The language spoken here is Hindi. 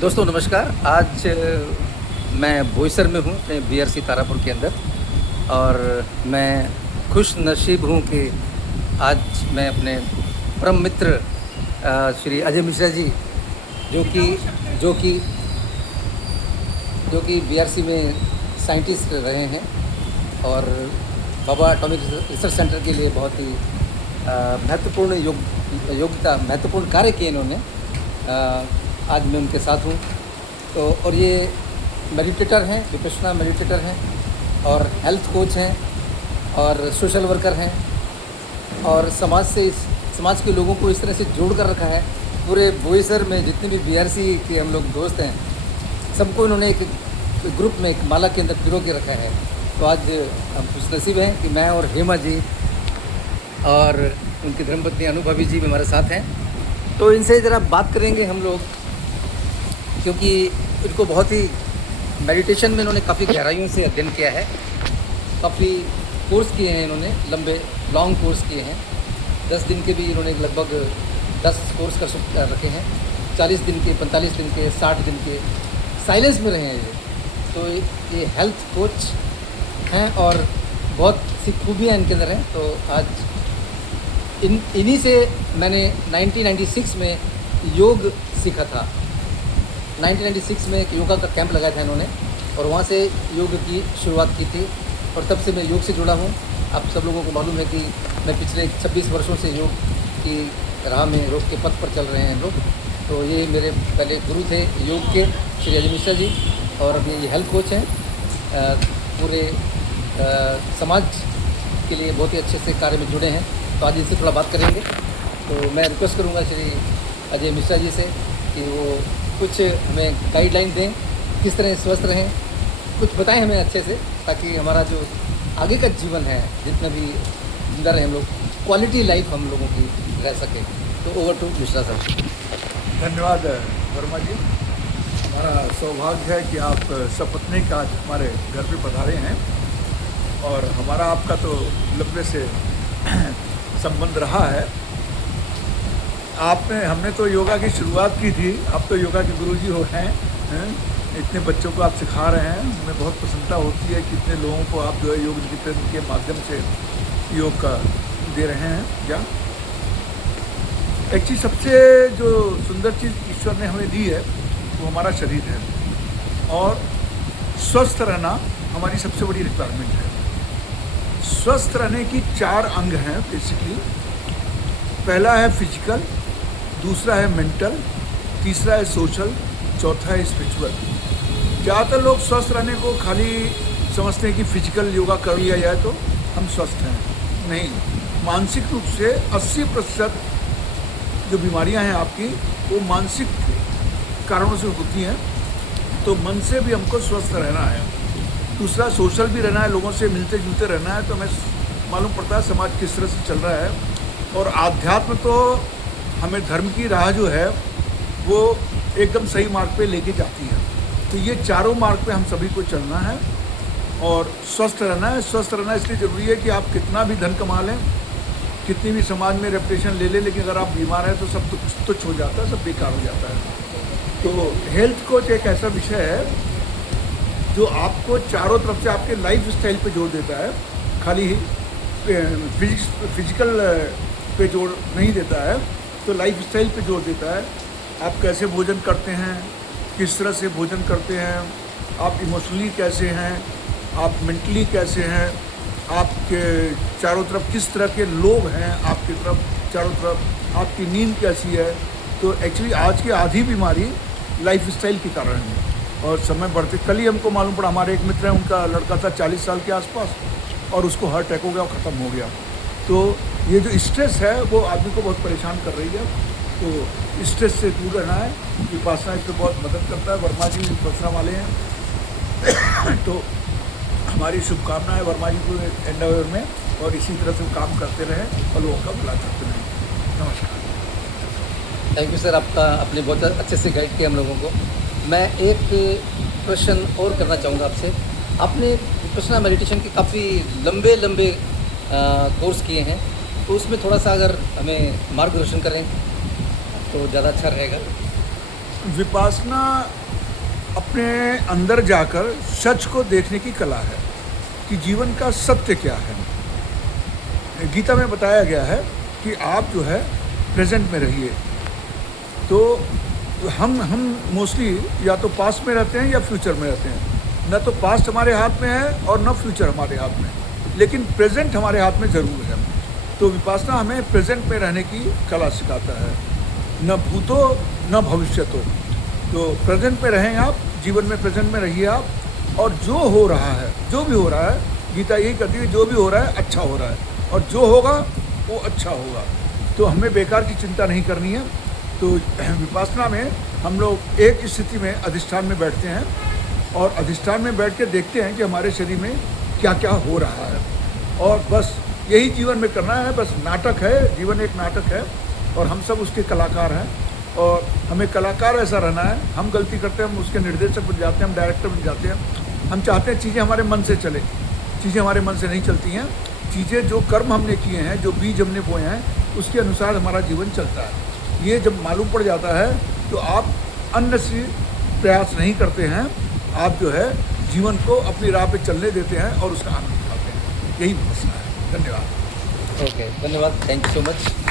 दोस्तों नमस्कार। आज मैं बोईसर में हूँ अपने बीआरसी तारापुर के अंदर, और मैं खुश नसीब हूँ कि आज मैं अपने परम मित्र श्री अजय मिश्रा जी, जो कि जो कि जो कि बीआरसी में साइंटिस्ट रहे हैं और बाबा एटॉमिक रिसर्च सेंटर के लिए बहुत ही महत्वपूर्ण महत्वपूर्ण कार्य किए इन्होंने। आज मैं उनके साथ हूँ। तो और ये मेडिटेटर हैं, विपश्यना मेडिटेटर हैं, और हेल्थ कोच हैं, और सोशल वर्कर हैं, और समाज के लोगों को इस तरह से जोड़ कर रखा है। पूरे बोईसर में जितने भी बीआरसी के हम लोग दोस्त हैं, सबको इन्होंने एक ग्रुप में, एक माला के अंदर पिरो के रखा है। तो आज हम खुश नसीब हैं कि मैं और हेमा जी और उनकी धर्मपत्नी अनुभवी जी भी हमारे साथ हैं। तो इनसे ज़रा बात करेंगे हम लोग, क्योंकि इनको बहुत ही मेडिटेशन में इन्होंने काफ़ी गहराइयों से अध्ययन किया है। काफ़ी कोर्स किए हैं इन्होंने, लॉन्ग कोर्स किए हैं। 10 दिन के भी इन्होंने लगभग 10 कोर्स कर रखे हैं। 40 दिन के, 45 दिन के, 60 दिन के साइलेंस में रहे हैं ये। तो ये हेल्थ कोच हैं और बहुत सी खूबियाँ इनके अंदर हैं। तो आज इन्हीं से मैंने 1996 में योग सीखा था। 1996 में एक योगा का कैंप लगाया था इन्होंने, और वहाँ से योग की शुरुआत की थी, और तब से मैं योग से जुड़ा हूँ। आप सब लोगों को मालूम है कि मैं पिछले 26 वर्षों से योग की राह में, योग के पथ पर चल रहे हैं हम लोग। तो ये मेरे पहले गुरु थे योग के, श्री अजय मिश्रा जी, और अभी ये हेल्थ कोच हैं। पूरे समाज के लिए बहुत ही अच्छे से कार्य में जुड़े हैं। तो आज इनसे थोड़ा बात करेंगे। तो मैं रिक्वेस्ट करूँगा श्री अजय मिश्रा जी से कि वो कुछ हमें गाइडलाइन दें, किस तरह स्वस्थ रहें, कुछ बताएं हमें अच्छे से, ताकि हमारा जो आगे का जीवन है, जितना भी जिंदा रहे हम लोग, क्वालिटी लाइफ हम लोगों की रह सके। तो ओवर टू मिश्रा सर। धन्यवाद वर्मा जी। हमारा सौभाग्य है कि आप सपत्नीक आज हमारे घर पे पधारे हैं, और हमारा आपका तो लंबे से संबंध रहा है। हमने तो योगा की शुरुआत की थी, आप तो योगा के गुरुजी हैं। इतने बच्चों को आप सिखा रहे हैं, हमें बहुत प्रसन्नता होती है कि इतने लोगों को आप जो है योग निकेतन के माध्यम से योग का दे रहे हैं ज्ञान। एक चीज़, सबसे जो सुंदर चीज़ ईश्वर ने हमें दी है वो हमारा शरीर है, और स्वस्थ रहना हमारी सबसे बड़ी रिक्वायरमेंट है। स्वस्थ रहने की 4 अंग हैं बेसिकली। पहला है फिजिकल, दूसरा है मेंटल, तीसरा है सोशल, चौथा है स्पिरिचुअल। ज़्यादातर लोग स्वस्थ रहने को खाली समझते हैं कि फिजिकल योगा कर लिया जाए तो हम स्वस्थ हैं। नहीं, मानसिक रूप से 80% जो बीमारियां हैं आपकी, वो मानसिक कारणों से होती हैं। तो मन से भी हमको स्वस्थ रहना है। दूसरा सोशल भी रहना है, लोगों से मिलते जुलते रहना है। तो हमें मालूम पड़ता है समाज किस तरह से चल रहा है। और आध्यात्म तो हमें धर्म की राह जो है वो एकदम सही मार्ग पे लेके जाती है। तो ये चारों मार्ग पे हम सभी को चलना है और स्वस्थ रहना है। स्वस्थ रहना इसलिए ज़रूरी है कि आप कितना भी धन कमा लें, कितनी भी समाज में रेपुटेशन ले लें, लेकिन अगर आप बीमार हैं तो सब तुच्छ हो जाता है, सब बेकार हो जाता है। तो हेल्थ कोच एक ऐसा विषय है जो आपको चारों तरफ से आपके लाइफ स्टाइल पे जोड़ देता है। खाली फिजिकल पे जोड़ नहीं देता है, तो लाइफ स्टाइल पे जोड़ देता है। आप कैसे भोजन करते हैं, किस तरह से भोजन करते हैं, आप इमोशनली कैसे हैं, आप मेंटली कैसे हैं, आपके चारों तरफ किस तरह के लोग हैं, आपकी तरफ चारों तरफ आपकी नींद कैसी है। तो एक्चुअली आज की आधी बीमारी लाइफ स्टाइल के कारण है। और समय बढ़ते, कल ही हमको मालूम पड़ा, हमारे एक मित्र हैं, उनका लड़का था 40 साल के आसपास, और उसको हार्ट अटैक हो गया और ख़त्म हो गया। तो ये जो स्ट्रेस है वो आदमी को बहुत परेशान कर रही है। तो स्ट्रेस से दूर रहना है। विपासना इस पर बहुत मदद करता है। वर्मा जी विपसना वाले हैं। तो हमारी शुभकामनाएं वर्मा जी को एंडेवर में, और इसी तरह से काम करते रहें और लोगों का भला करते रहें। नमस्कार। थैंक यू सर, आपका आपने बहुत अच्छे से गाइड किया हम लोगों को। मैं एक प्रश्न और करना चाहूँगा आपसे। आपने विपश्यना मेडिटेशन के काफ़ी लंबे कोर्स किए हैं, तो उसमें थोड़ा सा अगर हमें मार्गदर्शन करें तो ज़्यादा अच्छा रहेगा। विपासना अपने अंदर जाकर सच को देखने की कला है कि जीवन का सत्य क्या है। गीता में बताया गया है कि आप जो है प्रेजेंट में रहिए। तो हम मोस्टली या तो पास्ट में रहते हैं या फ्यूचर में रहते हैं। न तो पास्ट हमारे हाथ में है और न फ्यूचर हमारे हाथ में, लेकिन प्रेजेंट हमारे हाथ में ज़रूर है। तो विपासना हमें प्रेजेंट में रहने की कला सिखाता है, न भूतो न भविष्यतो। तो प्रेजेंट में रहें आप, जीवन में प्रेजेंट में रहिए आप, और जो हो रहा है, जो भी हो रहा है, गीता यही कहती है जो भी हो रहा है अच्छा हो रहा है, और जो होगा वो अच्छा होगा। तो हमें बेकार की चिंता नहीं करनी है। तो विपासना में हम लोग एक स्थिति में अधिष्ठान में बैठते हैं और अधिष्ठान में बैठ के देखते हैं कि हमारे शरीर में क्या क्या हो रहा है, और बस यही जीवन में करना है। बस नाटक है, जीवन एक नाटक है और हम सब उसके कलाकार हैं, और हमें कलाकार ऐसा रहना है। हम गलती करते हैं, हम उसके निर्देशक बन जाते हैं, हम डायरेक्टर बन जाते हैं। हम चाहते हैं चीज़ें हमारे मन से चले, चीज़ें हमारे मन से नहीं चलती हैं। चीज़ें जो कर्म हमने किए हैं, जो बीज हमने बोए हैं, उसके अनुसार हमारा जीवन चलता है। ये जब मालूम पड़ जाता है तो आप अन्य से प्रयास नहीं करते हैं, आप जो है जीवन को अपनी राह पे चलने देते हैं और उसका आनंद उठाते हैं। यही मसला है। धन्यवाद। ओके, धन्यवाद, थैंक यू सो मच।